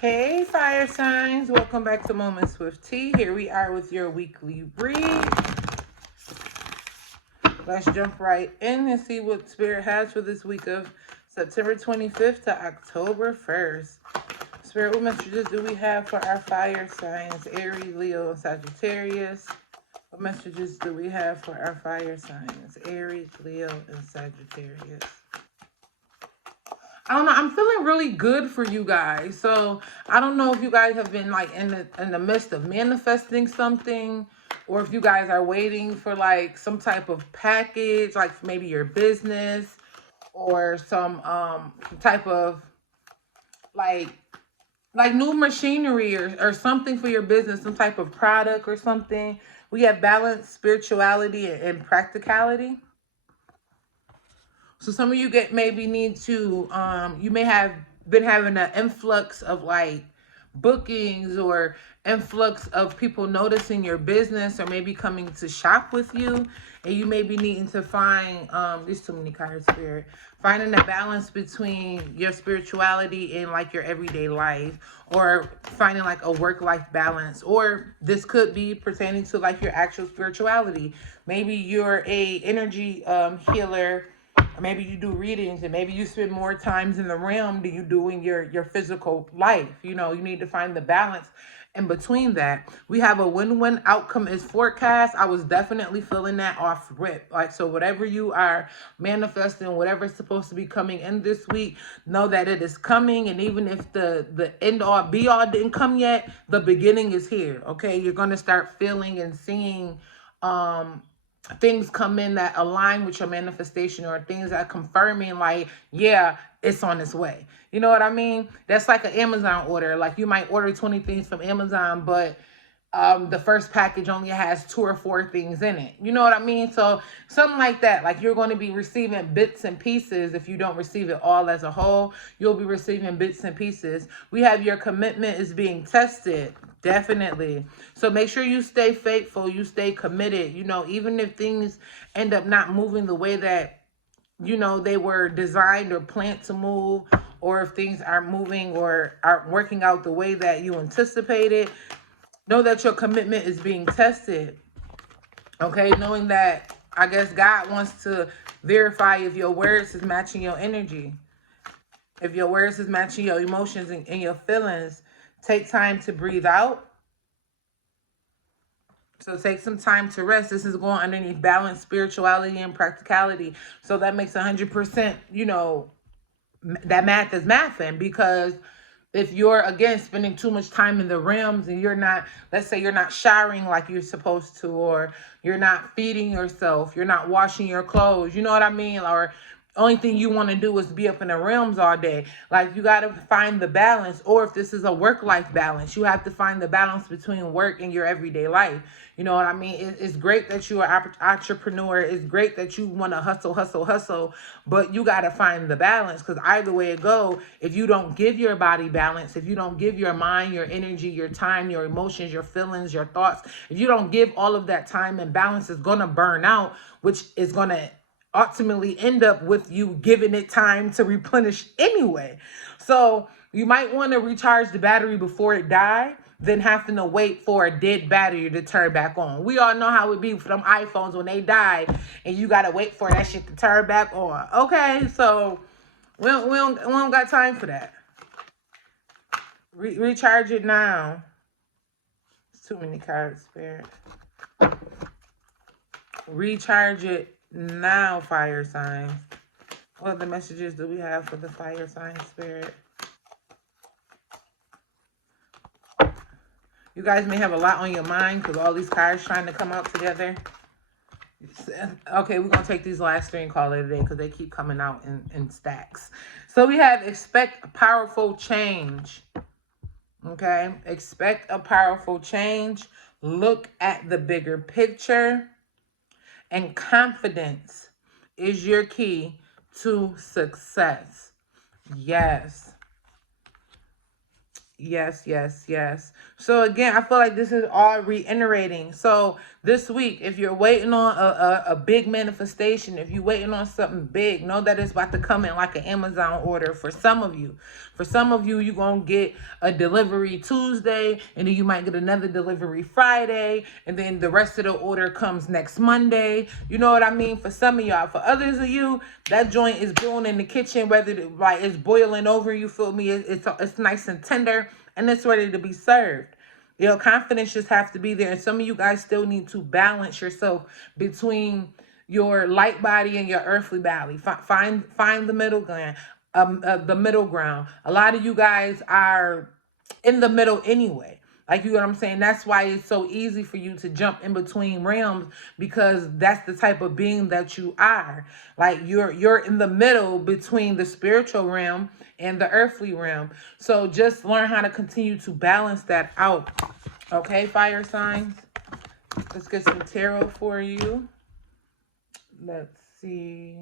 Hey, fire signs. Welcome back to Moments with T. Here we are with your weekly read. Let's jump right in and see what Spirit has for this week of September 25th to October 1st. Spirit, what messages do we have for our fire signs? Aries, Leo, and Sagittarius. What messages do we have for our fire signs? Aries, Leo, and Sagittarius. I don't know. I'm feeling really good for you guys. So I don't know if you guys have been like in the midst of manifesting something, or if you guys are waiting for like some type of package, like maybe your business, or some type of like new machinery, or something for your business, some type of product or something. We have balance, spirituality, and practicality. So some of you maybe need to you may have been having an influx of like bookings, or influx of people noticing your business, or maybe coming to shop with you, and you may be needing to find there's too many cards, Spirit, finding a balance between your spirituality and like your everyday life, or finding like a work-life balance. Or this could be pertaining to like your actual spirituality. Maybe you're a energy healer, or maybe you do readings, and maybe you spend more times in the realm than you do in your physical life. You know, you need to find the balance in between that. We have a win-win outcome is forecast. I was definitely feeling that off rip. Like, so whatever you are manifesting, whatever's supposed to be coming in this week, know that it is coming. And even if the end all be all didn't come yet, the beginning is here. Okay, you're going to start feeling and seeing things come in that align with your manifestation, or things that confirming like, yeah, it's on its way. You know what I mean? That's like an Amazon order. Like, you might order 20 things from Amazon, but the first package only has 2 or 4 things in it. You know what I mean? So something like that. Like, you're going to be receiving bits and pieces. If you don't receive it all as a whole, you'll be receiving bits and pieces. We have your commitment is being tested. Definitely. So make sure you stay faithful. You stay committed. You know, even if things end up not moving the way that, you know, they were designed or planned to move, or if things aren't moving or aren't working out the way that you anticipated, know that your commitment is being tested. Okay, knowing that, I guess God wants to verify if your words is matching your energy, if your words is matching your emotions and your feelings. Take time to breathe out. So take some time to rest. This is going underneath balance, spirituality, and practicality. So that makes 100%, you know, that math is mathing. Because if you're, again, spending too much time in the realms, and you're not, let's say you're not showering like you're supposed to, or you're not feeding yourself, you're not washing your clothes, you know what I mean? Or only thing you want to do is be up in the realms all day. Like, you got to find the balance. Or if this is a work-life balance, you have to find the balance between work and your everyday life. You know what I mean? It's great that you're an entrepreneur. It's great that you want to hustle, hustle, hustle. But you got to find the balance. Because either way it go, if you don't give your body balance, if you don't give your mind, your energy, your time, your emotions, your feelings, your thoughts, if you don't give all of that time and balance, it's going to burn out, which is going to ultimately end up with you giving it time to replenish anyway. So you might want to recharge the battery before it dies, than having to wait for a dead battery to turn back on. We all know how it be for them iPhones when they die, and you got to wait for that shit to turn back on. Okay, so we don't got time for that. Recharge it now. It's too many cards, Spirit. Recharge it now, fire signs. What other messages do we have for the fire sign, Spirit? You guys may have a lot on your mind because all these cards trying to come out together. Okay, we're going to take these last 3 and call it a day, because they keep coming out in stacks. So we have expect a powerful change. Okay, expect a powerful change. Look at the bigger picture. And confidence is your key to success. Yes. Yes, yes, yes. So again, I feel like this is all reiterating. So this week, if you're waiting on a big manifestation, if you're waiting on something big, know that it's about to come in like an Amazon order for some of you. For some of you, you're going to get a delivery Tuesday, and then you might get another delivery Friday, and then the rest of the order comes next Monday. You know what I mean? For some of y'all. For others of you, that joint is brewing in the kitchen, whether like it's boiling over, you feel me? It's nice and tender, and it's ready to be served. You know, confidence just has to be there. And some of you guys still need to balance yourself between your light body and your earthly body. Find the middle ground. The middle ground. A lot of you guys are in the middle anyway. Like, you know what I'm saying? That's why it's so easy for you to jump in between realms, because that's the type of being that you are. Like, you're in the middle between the spiritual realm and the earthly realm. So just learn how to continue to balance that out. Okay, fire signs. Let's get some tarot for you. Let's see.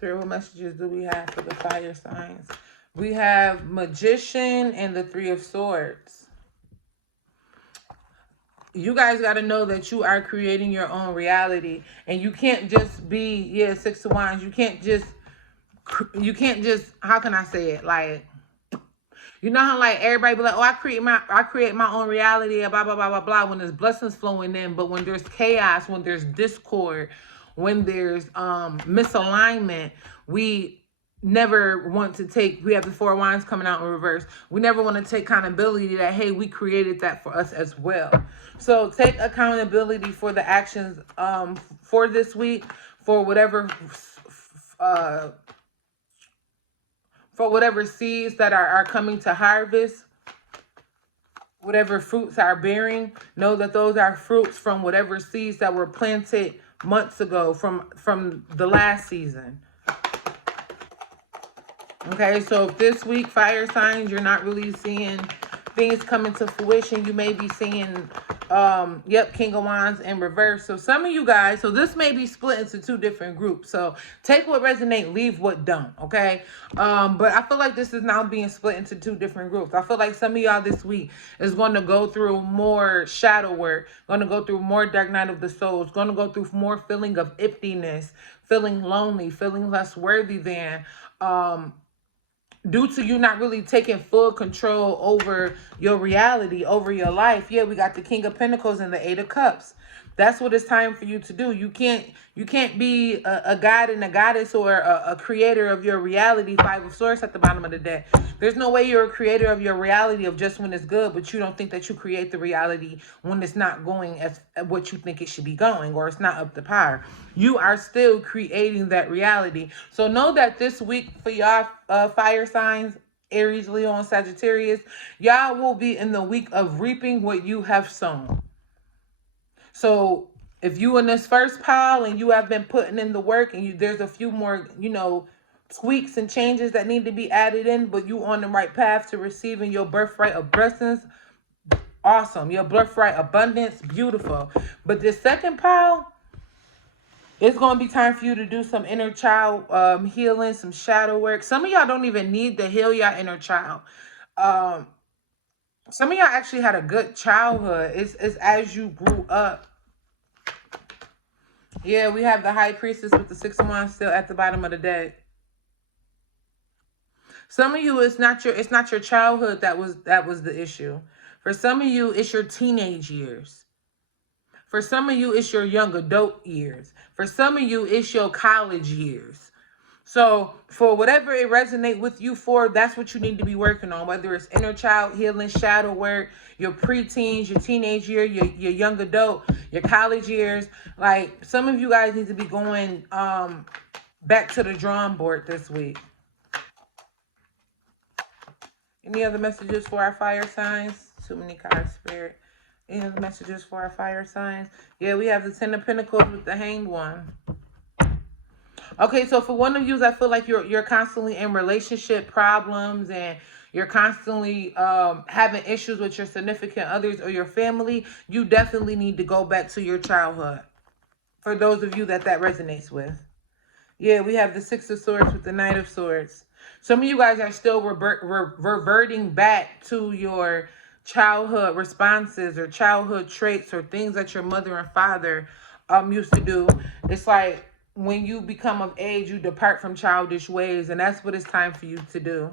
So what messages do we have for the fire signs? We have Magician and the Three of Swords. You guys got to know that you are creating your own reality, and you can't just be, Six of Wands. You can't just, how can I say it? Like, you know how like everybody be like, oh, I create my own reality, blah, blah, blah, blah, blah, when there's blessings flowing in, but when there's chaos, when there's discord, when there's misalignment, we never want to take, we have the Four of Wands coming out in reverse. We never want to take accountability that, hey, we created that for us as well. So take accountability for the actions for this week, for whatever seeds that are coming to harvest, whatever fruits are bearing. Know that those are fruits from whatever seeds that were planted months ago, from the last season. Okay, so if this week, fire signs, you're not really seeing things coming to fruition, you may be seeing, King of Wands in reverse. So some of you guys, so this may be split into two different groups. So take what resonate, leave what don't, okay? But I feel like this is now being split into two different groups. I feel like some of y'all this week is going to go through more shadow work, going to go through more dark night of the souls, going to go through more feeling of emptiness, feeling lonely, feeling less worthy than, due to you not really taking full control over your reality, over your life. Yeah, we got the King of Pentacles and the Eight of Cups. That's what it's time for you to do. You can't be a god and a goddess, or a creator of your reality. Five of Swords at the bottom of the deck. There's no way you're a creator of your reality of just when it's good, but you don't think that you create the reality when it's not going as what you think it should be going, or it's not up to par. You are still creating that reality. So know that this week for y'all fire signs, Aries, Leo, and Sagittarius, y'all will be in the week of reaping what you have sown. So if you in this first pile and you have been putting in the work, and there's a few more, tweaks and changes that need to be added in, but you on the right path to receiving your birthright of blessings, awesome. Your birthright abundance, beautiful. But this second pile, it's going to be time for you to do some inner child healing, some shadow work. Some of y'all don't even need to heal your inner child. Some of y'all actually had a good childhood. It's as you grew up. Yeah, we have the High Priestess with the Six of Wands still at the bottom of the deck. Some of you, it's not your childhood that was the issue. For some of you, it's your teenage years. For some of you, it's your young adult years. For some of you, it's your college years. So for whatever it resonates with you for, that's what you need to be working on. Whether it's inner child healing, shadow work, your preteens, your teenage year, your young adult, your college years. Like, some of you guys need to be going back to the drawing board this week. Any other messages for our fire signs? Too many cards, Spirit. Any other messages for our fire signs? Yeah, we have the Ten of Pentacles with the Hanged One. Okay, so for one of you, I feel like you're constantly in relationship problems, and you're constantly having issues with your significant others or your family. You definitely need to go back to your childhood. For those of you that resonates with. Yeah, we have the Six of Swords with the Knight of Swords. Some of you guys are still reverting back to your childhood responses or childhood traits or things that your mother and father used to do. It's like when you become of age, you depart from childish ways, and that's what it's time for you to do.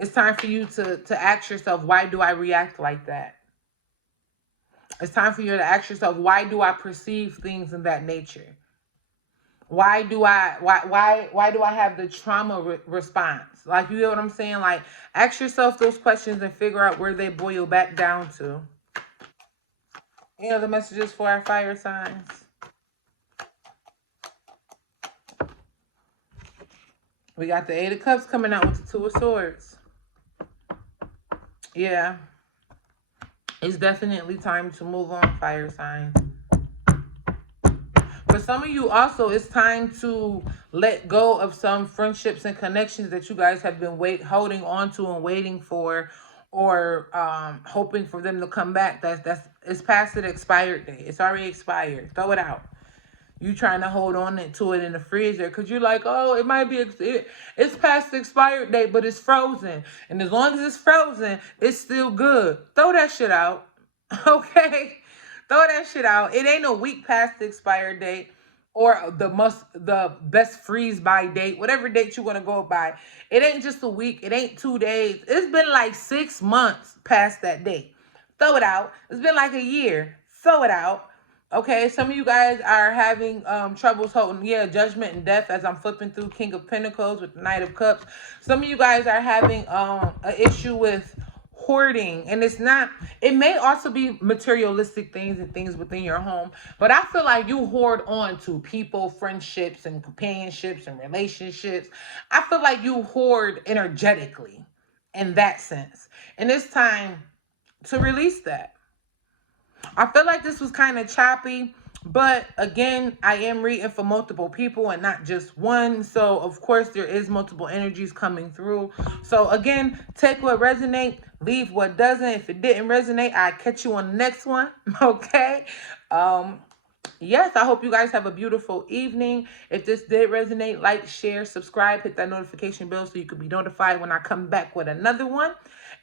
It's time for you to ask yourself, why do I react like that? It's time for you to ask yourself, why do I perceive things in that nature? Why do I have the trauma response? Like, you get what I'm saying? Like, ask yourself those questions and figure out where they boil back down to. You know the messages for our fire signs. We got the Eight of Cups coming out with the Two of Swords. Yeah. It's definitely time to move on, fire signs. For some of you also, it's time to let go of some friendships and connections that you guys have been holding on to and waiting for, or hoping for them to come back. It's past the expired date. It's already expired. Throw it out. You trying to hold on to it in the freezer because you're like, oh, it might be, it's past the expired date, but it's frozen. And as long as it's frozen, it's still good. Throw that shit out. Okay? Throw that shit out. It ain't a week past the expired date or the best freeze by date, whatever date you want to go by. It ain't just a week. It ain't 2 days. It's been like 6 months past that date. Throw it out. It's been like a year. Throw it out. Okay, some of you guys are having troubles holding, Judgment and Death as I'm flipping through King of Pentacles with the Knight of Cups. Some of you guys are having an issue with hoarding, and it may also be materialistic things and things within your home, but I feel like you hoard on to people, friendships, and companionships and relationships. I feel like you hoard energetically in that sense, and it's time to release that. I feel like this was kind of choppy, but again, I am reading for multiple people and not just one. So, of course, there is multiple energies coming through. So, again, take what resonates, leave what doesn't. If it didn't resonate, I'll catch you on the next one. Okay? Yes, I hope you guys have a beautiful evening. If this did resonate, like, share, subscribe, hit that notification bell so you can be notified when I come back with another one.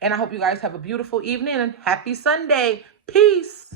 And I hope you guys have a beautiful evening and happy Sunday. Peace.